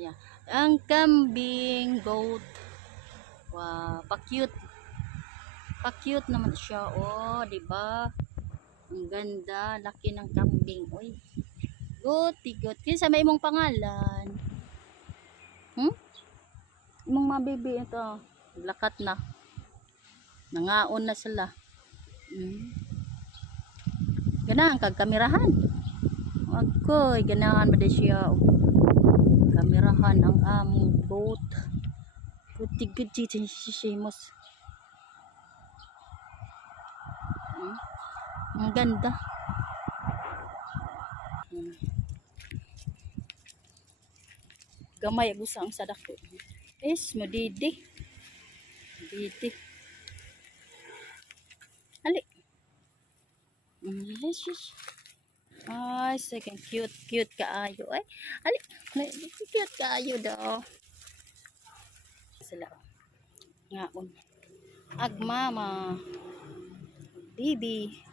Ayan. Ang kambing, goat. Wow, pa-cute. Pa-cute naman siya. Oh, di ba? Ang ganda, laki ng kambing. Uy. Good. Kinsa may imong pangalan? Imong mga baby ito. Lakat na. Nangaon na sila. Ganahan kag kamerahan. Agoy, ganahan ba siya. Kamerahan ang among boat. Good sishimos. Ang ganda. Gamay agusang sa dako. Is modidi. Didi. Ali. Yes. Ay, second cute kaayo. Ay, ali. Cute kaayo daw. Sila. Ngaon. Agmama. Bibi.